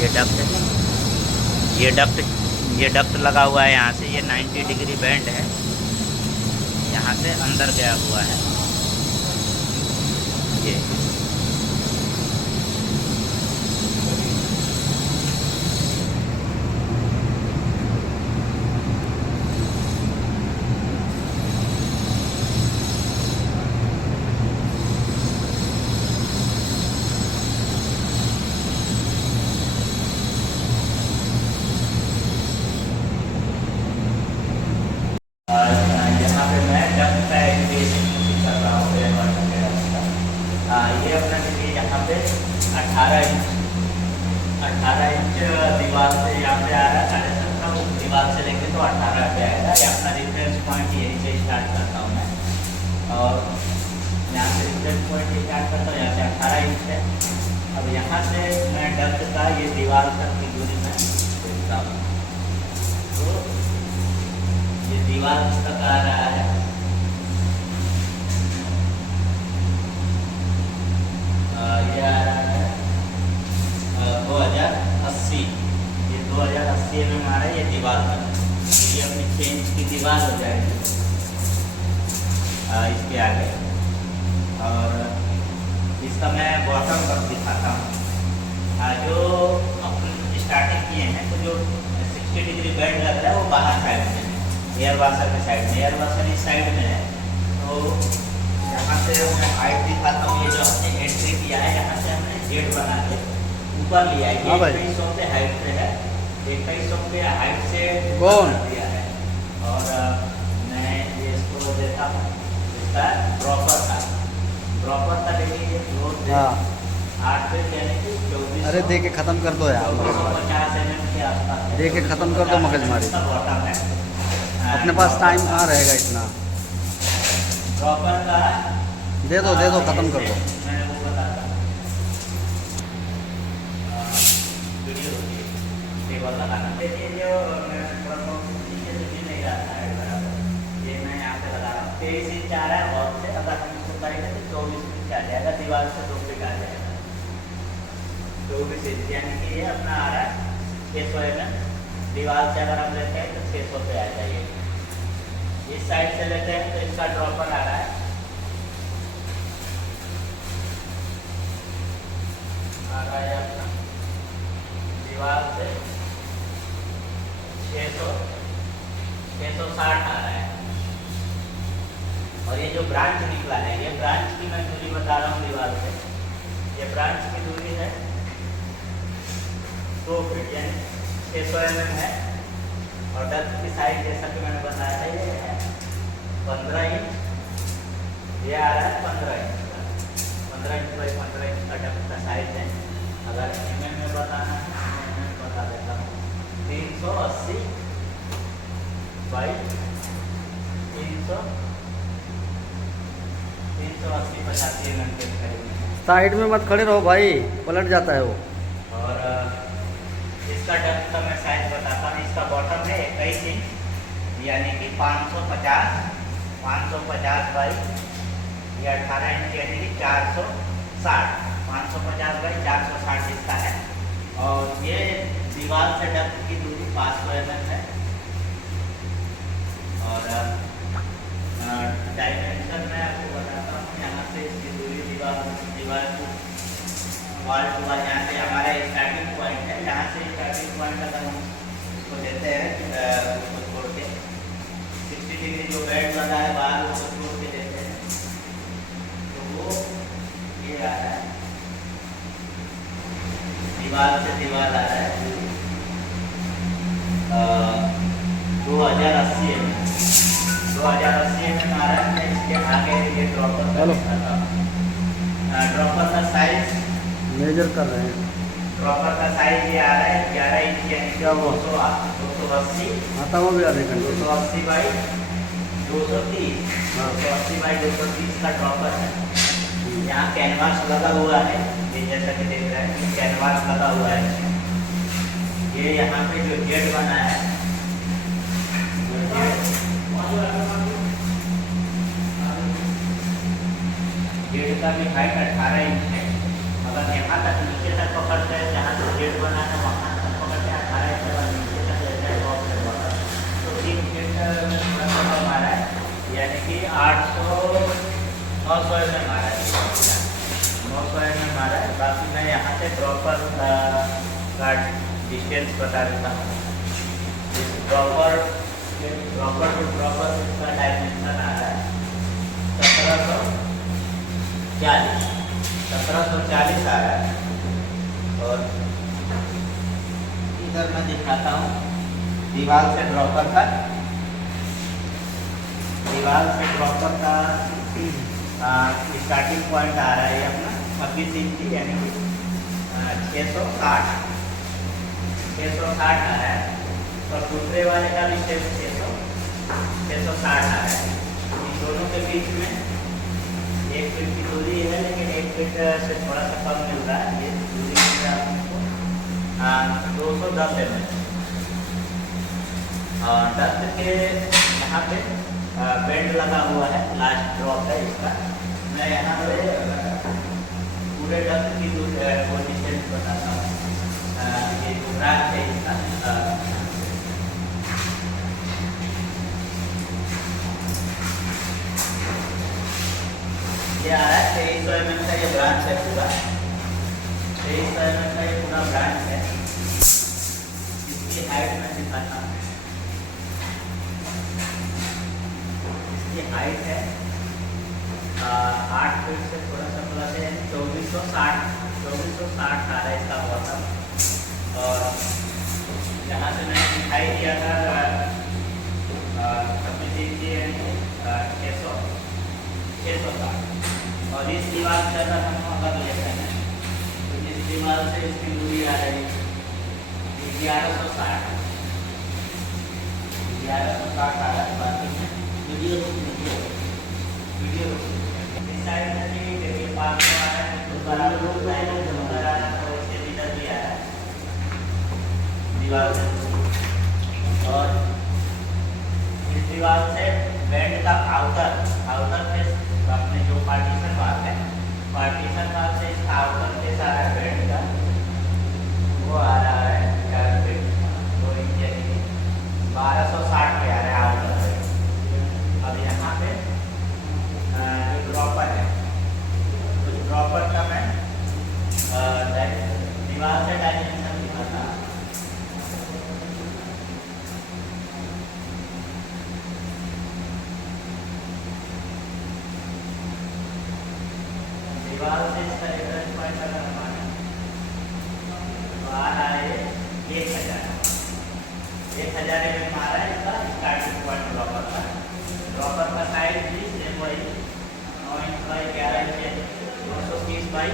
ये डक्ट ये डक्ट ये डक्ट लगा हुआ है यहाँ से। ये 90 डिग्री बेंड है, यहाँ से अंदर गया हुआ है ये। यहाँ पे मैं डक्ट का एलिवेशन कर रहा हूँ ये अपना देखिए यहाँ पे 18 इंच दीवार से यहाँ पे आ रहा है 17.5 दीवार से लेके तो 18 पे आएगा। ये अपना रिफरेंस पॉइंट यहीं से स्टार्ट करता हूँ मैं, और यहाँ से रिफरेंस पॉइंट स्टार्ट करता हूँ, यहाँ से 18 इंच है। अब यहाँ से मैं डक्ट का ये दीवार तक की दूरी में देखता हूँ, तो ये दीवार तक आ रहा है। ये आ रहा है 2080, ये 2080 में आ रहा है ये दीवार तक। ये अपनी 6 इंच की दीवार हो जाएगी इसके आगे। और इसका मैं बॉटम तक दिखाता हूँ। जो अपन स्टार्टिंग किए हैं तो जो 60 डिग्री बेंड लग रहा है वो बाहर साइड में, एयर वाशर के साइड में। एयर वाशर इस साइड में है, तो यहाँ से मैं हाइट दिखाता हूँ। ये जो हमने एंट्री किया है, यहाँ से हमने जेट बना के ऊपर लिया है। 2100 पे हाइट पे है, 2100 पे हाइट से कौन दिया है। और मैं ये इसको देखा हूँ, इसका ड्रॉपर था देखिए ये फ्लोर से 8 पे यानी कि 2400। अरे दे के खत्म कर दो यार, 50 mm के आसपास दे के खत्म कर दो मगजमारी। बॉटम है अपने पास टाइम कहाँ रहेगा इतना। ड्रॉपर का दे दो खत्म कर दो। मैंने वो बताता वीडियो टेबल लगाना। देखिए जो नीचे से भी नहीं रहा है बराबर, ये मैं यहाँ पे लगा रहा हूँ। 23 इंच आ रहा है और से अगर हम इसको करेंगे तो 24 इंच आ जाएगा, दीवार से 2 फीट आ जाएगा 24 इंच, यानी कि ये अपना आ रहा है 600 mm। दीवार से अगर हम लेते हैं तो 600 पे आ जाइए। इस साइड से लेते हैं तो इसका ड्रॉपर आ रहा है अपना दीवार से 660 आ रहा है। और ये जो ब्रांच निकला है, ये ब्रांच की मैं दूरी बता रहा हूँ दीवार से। ये ब्रांच की दूरी है 2 फीट यानी 600 mm है। और डक्ट की साइज जैसा कि मैंने बताया था ये है 15 इंच। ये आ रहा है 15 इंच का, 15 इंच बाई 15 इंच का डक्ट का साइज है। अगर mm में बताना है mm में बता देता हूँ, 380 बाई 380 85 mm के करीब। साइड में मत खड़े रहो भाई, पलट जाता है वो। और इसका डक्ट का मैं साइज बताता हूँ। इसका बॉटम है 21 इंच यानी कि 550 बाई ये 18 इंच यानी कि 460, 550 बाई 460 इसका है। और ये दीवार से डक्ट की दूरी 500 mm है। और डायमेंशन मैं आपको बताता हूँ। यहाँ से इसकी दूरी दीवार को वॉल टू वॉल, यहाँ से हमारा स्टार्टिंग पॉइंट है। यहाँ से स्टार्टिंग पॉइंट अगर हम इसको लेते हैं उसको छोड़ के 60 डिग्री जो बेड बना है बाहर उसको छोड़ के लेते हैं तो वो ये आ रहा है, दीवार से दीवार आ रहा है 2080 mm आ रहा है। इसके आगे ये ड्रॉपर का साइज मेजर कर रहे हैं। ड्रॉपर का साइज ये आ रहा है 11 इंच यानी कि 280 आता वो भी आधे घंटे 280 बाई 230 280 बाई 230 का ड्रॉपर है। यहाँ कैनवास लगा हुआ है, ये जैसा कि देख रहे हैं कैनवास लगा हुआ है। ये यहाँ पे जो जेट बना है जेट का भी हाइट 18 इंच है। अगर यहाँ तक नीचे तक पकड़ते हैं जहाँ से जेट बना है वहाँ का डिस्टेंस बता देता हूँ। इस ड्रॉपर टू ड्रॉपर का डायमेंशन आ रहा है 1740 आ रहा है। और इधर मैं दिखाता हूँ दीवार से ड्रॉपर का स्टार्टिंग पॉइंट आ रहा है अपना 26 इंची यानी 660 आ रहा है। और दूसरे वाले का भी 660 आ रहा है। इन दोनों के बीच में 1 फीट की दूरी है, लेकिन 1 फीट से थोड़ा सा कम मिल रहा है। ये दूरी मिल रहा है आपको 210 mm। और डस्ट के यहाँ पे बेंड लगा हुआ है, लास्ट ड्रॉप है इसका। मैं यहाँ पे पूरे डस्ट की दूरी वो डिस्टेंस बताता हूँ। ये ब्रांच है इसका, ये आ रहा है 2300 mm का। ये ब्रांच है पूरा 2300 mm का, ये पूरा ब्रांच है। इसकी हाइट में दिखाता हूँ। इसकी हाइट है 8 फीट से थोड़ा सा प्लस है, 2460 आ रहा है इसका बॉटम। और यहाँ से मैंने दिखाई दिया था 26 इंची यानी 660। और इस दीवार से अगर हम अगर लेते हैं तो इस दीवार से इसकी दूरी आ रही है 1160 आ रहा है। बाकी वीडियो इस साइड में भी देखिए 500 आ रहा है, ऊपर आ रहा है, तो इसके भीतर भी आ रहा है दीवार से। और इस दीवार से बेंड का आउटर फेस अपने जो पार्टीशन वाल है, पार्टीशन वाल से इसका आउटर फेस आ रहा है बेंड का, वो आ रहा है 4 फीट 2 इंच यानी 1260 पे आ रहा है आउटर फेस। अब यहाँ पे जो ड्रॉपर है, उस ड्रॉपर का मैं दीवार से डायमेंशन दिखाता हूँ। दीवार से इसका रेफरेंस पॉइंट अगर हमारा तो आ रहा है 1000 mm आ रहा है इसका स्टार्टिंग पॉइंट ड्रॉपर का साइज भी सेम वही 9 इंच बाई 11 इंच 230 बाई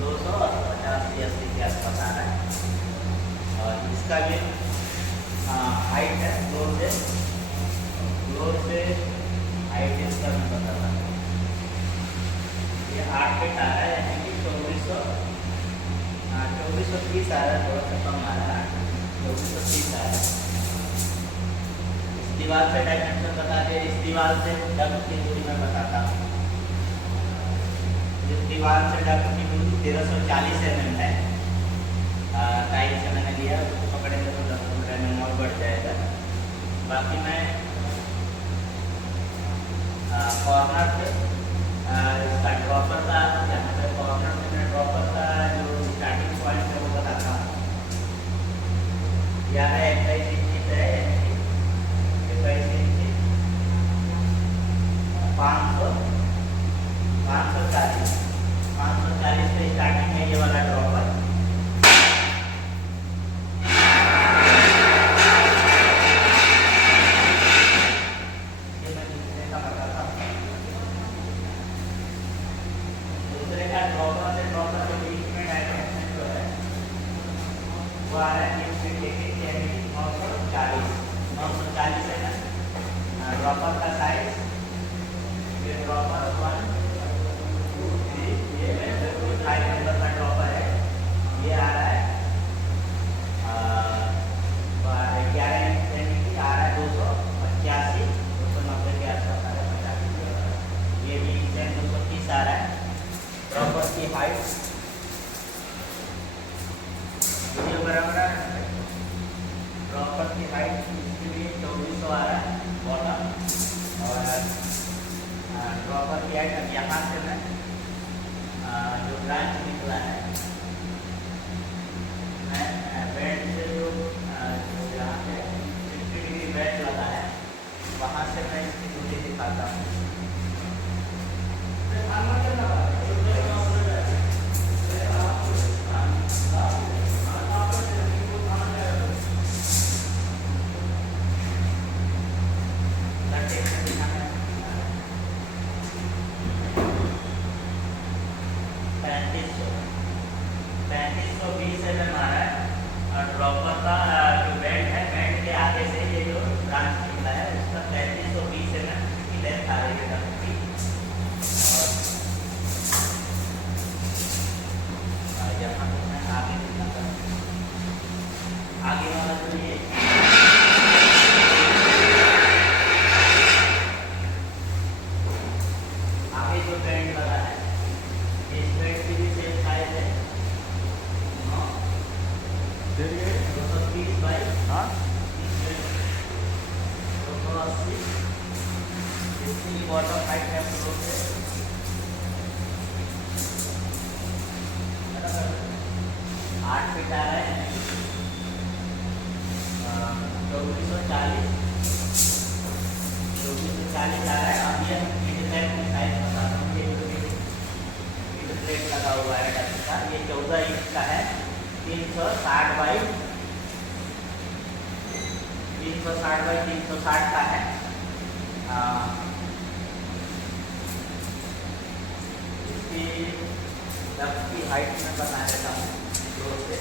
250 80 के आसपास आ रहा है। और इसका भी हाइट है फ्लोर से हाइट इसका मैं बताता हूँ। ये 8 फीट आ रहा है यानी कि 2430 आ रहा है, थोड़ा सा कम आ रहा है 2430 आ रहा है। इस दीवार से डायमेंशन बता दिए। इस दीवार से डक्ट की दूरी मैं बताता हूँ। इस दीवार से डक्ट की दूरी 1340 mm है। टाइप से मैंने लिया, उसको पकड़ेंगे तो 10 mm और बढ़ जाएगा। बाकी मैं कॉर्नर पे इसका ड्रॉपर का, यहाँ पे कॉर्नर में मैं ड्रॉपर का जो स्टार्टिंग पॉइंट है वो बताता हूँ। यह है 21 इंची पे है, 21 इंची 540 पे स्टार्टिंग है ये वाला ड्रॉपर। ड्रॉपर का साइज, ये ड्रॉपर 1 2 3, ये 5 नंबर का ड्रॉपर है। ये आ रहा है 11 इंच यानी आ रहा है 285 290 के आसपास आ रहा है। ये भी 230 आ रहा है। ड्रॉपर की हाइट वीडियो बराबर है। ड्रॉपर की हाइट इसके लिए 2400 आ रहा है बॉटम। और ड्रॉपर की हाइट अब यहाँ से मैं 3520 mm आ रहा है। और ड्रॉपर का जो बेंड है, बेंड के आगे से ये जो ब्रांच निकला है उसका 3520 mm की लेंथ आ रही है डक्ट की। और यहाँ पे मैं आगे दिखाता हूँ। आगे वाला जो ये आगे जो बेंड लगा है, इस बेंड की भी सेम साइज है 230 बाई हाँ 280। इसकी बॉटम हाइट है फ्लोर से 8 फीट आ रहा है। 2440 आ रहा है। अब ये इंटरनेट में साइज बताता हूँ। ये इंटरनेट लगा हुआ है डक्ट का, ये 14 इंच का है। 360 बाई 360 का है। इसकी डक्ट की हाइट में बता देता हूँ। फ्लोर से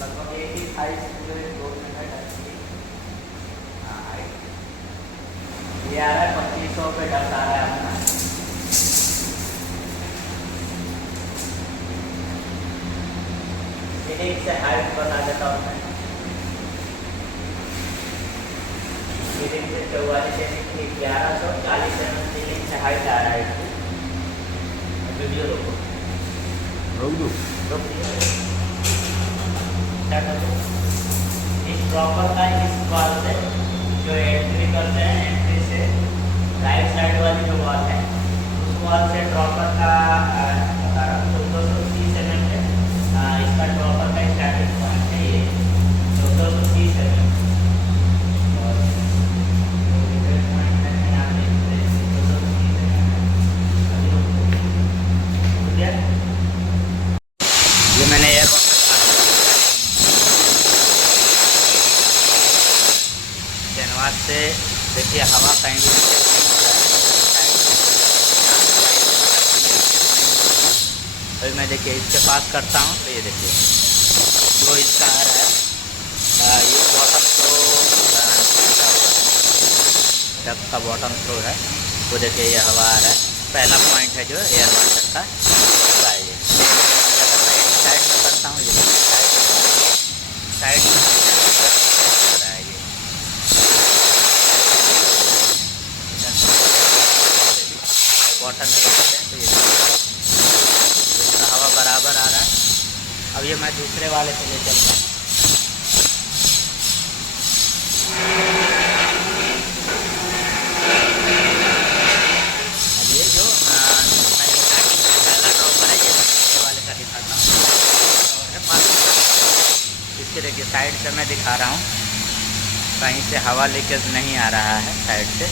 लगभग 85 पूरे फ्लोर में है डक्ट की हाइट। ये आ रहा है 2500 पे डक्ट आ रहा है अपना। एक से हाइट बता देता हूँ मैं। सीलिंग से 44 इंच की 1140 mm सीलिंग से हाइट आ रहा है इसकी। वीडियो रोको, रोक दो। रोक दिया। क्या करूँ? इस ड्रॉपर का इस वॉल से जो एंट्री करते हैं, एंट्री से राइट साइड वाली जो वॉल है उस वॉल से ड्रॉपर का बता रहा हूँ 1430 mm है। इसका ड्रॉपर का स्टार्टिंग पॉइंट है ये 1430 mm। और मिडल पॉइंट है यहाँ पे 1430 mm। अभी हो गया। ये मैंने एयर कैनवास से देखिए हवा कहीं भी लीकेज नहीं हो रहा है। अभी मैं देखिए इसके पास करता हूँ तो ये देखिए फ्लो इसका आ रहा है। ये बॉटम फ्लो डक्ट का बॉटम फ्लो है, वो देखिए ये हवा आ रहा है। पहला पॉइंट है जो एयर वाटर का इसका है। ये साइड में करता हूँ, ये साइड में आ रहा है। ये बॉटम में करते हैं तो ये इसका हवा बराबर आ रहा है। अब ये मैं दूसरे वाले से ले चलता हूँ। अब ये जो पहला ड्रॉपर है ये दूसरे वाले का दिखाता हूँ। इसके देखिए साइड से मैं दिखा रहा हूँ, कहीं से हवा लीकेज नहीं आ रहा है साइड से।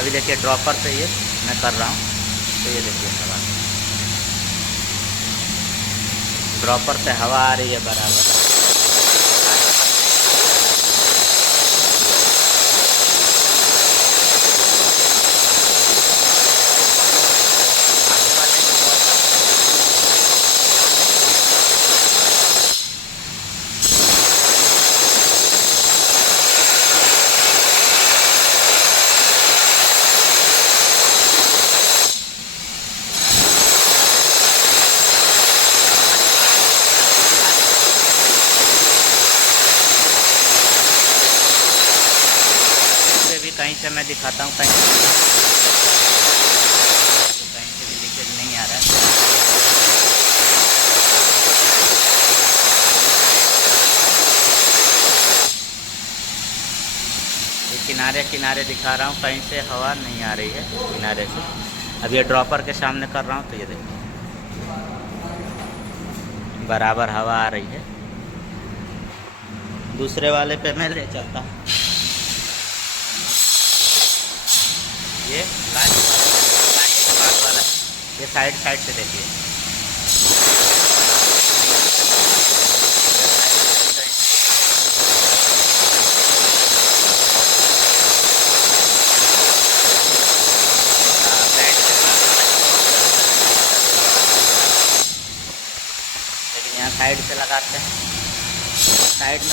अभी देखिए ड्रॉपर पे ये मैं कर रहा हूँ तो ये देखिए हवा, ड्रॉपर पे हवा आ रही है बराबर। कहीं से मैं दिखाता हूँ, कहीं से भी लीकेज नहीं आ रहा है। ये किनारे किनारे दिखा रहा हूँ, कहीं से हवा नहीं आ रही है किनारे से। अब ये ड्रॉपर के सामने कर रहा हूँ तो ये देखिए बराबर हवा आ रही है। दूसरे वाले पे मैं ले चलता हूँ। ये लाइन वाला ये साइड से देखिए साइड से लगाते हैं, साइड में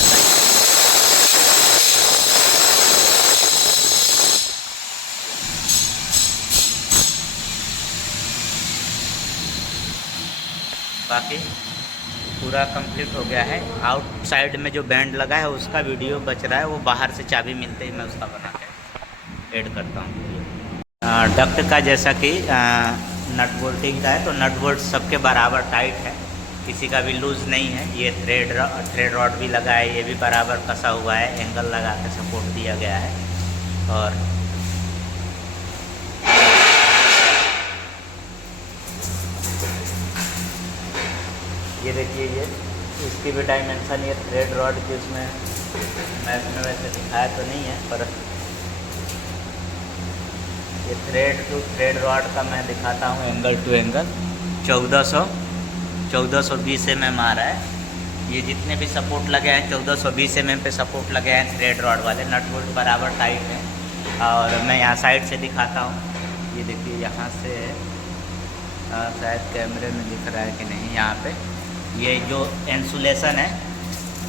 बाकी पूरा कंप्लीट हो गया है। आउटसाइड में जो बैंड लगा है उसका वीडियो बच रहा है, वो बाहर से चाबी मिलते ही मैं उसका बना के ऐड करता हूँ। डक्ट का जैसा कि नट बोल्टिंग का है, तो नट बोल्ट सबके बराबर टाइट है, किसी का भी लूज़ नहीं है। ये थ्रेड रॉड भी लगा है, ये भी बराबर कसा हुआ है, एंगल लगा के सपोर्ट दिया गया है। और ये देखिए, ये इसकी भी डायमेंशन, ये थ्रेड रॉड की उसमें मैप में वैसे दिखाया तो नहीं है, पर ये थ्रेड टू थ्रेड रॉड का मैं दिखाता हूँ एंगल टू एंगल। 1420 mm आ रहा है। ये जितने भी सपोर्ट लगे हैं 1420 mm पे सपोर्ट लगे हैं थ्रेड रॉड वाले। नट बोल्ट बराबर टाइट है। और मैं यहाँ साइड से दिखाता हूँ, ये देखिए यहाँ से शायद कैमरे में दिख रहा है कि नहीं, यहाँ पे ये जो इंसुलेशन है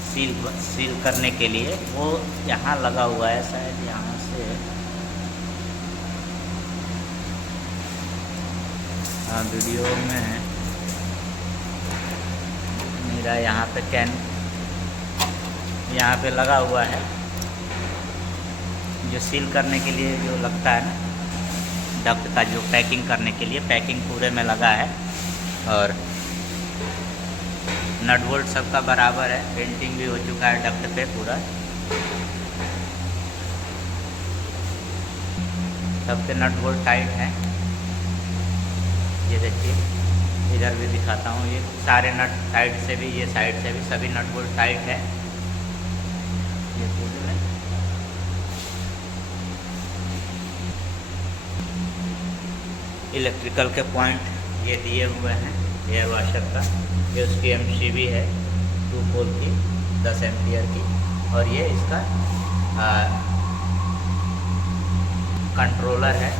सील करने के लिए, वो यहाँ लगा हुआ है, शायद यहाँ से वीडियो में मेरा यहाँ पे यहाँ पे लगा हुआ है, जो सील करने के लिए जो लगता है ना डक्ट का, जो पैकिंग करने के लिए, पैकिंग पूरे में लगा है। और नट बोल्ट सबका बराबर है, पेंटिंग भी हो चुका है डक्ट पे पूरा, सबके नट बोल्ट टाइट है। ये देखिए, इधर भी दिखाता हूँ, ये सारे नट साइड से भी, ये साइड से भी सभी नट बोल्ट टाइट है। ये पूरे में इलेक्ट्रिकल के पॉइंट ये दिए हुए हैं एयर वाशर का। ये उसकी MCB है 2 पोल की 10 एम्पियर की। और ये इसका कंट्रोलर है।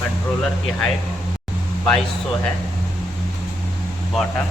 कंट्रोलर की हाइट 2200 है बॉटम,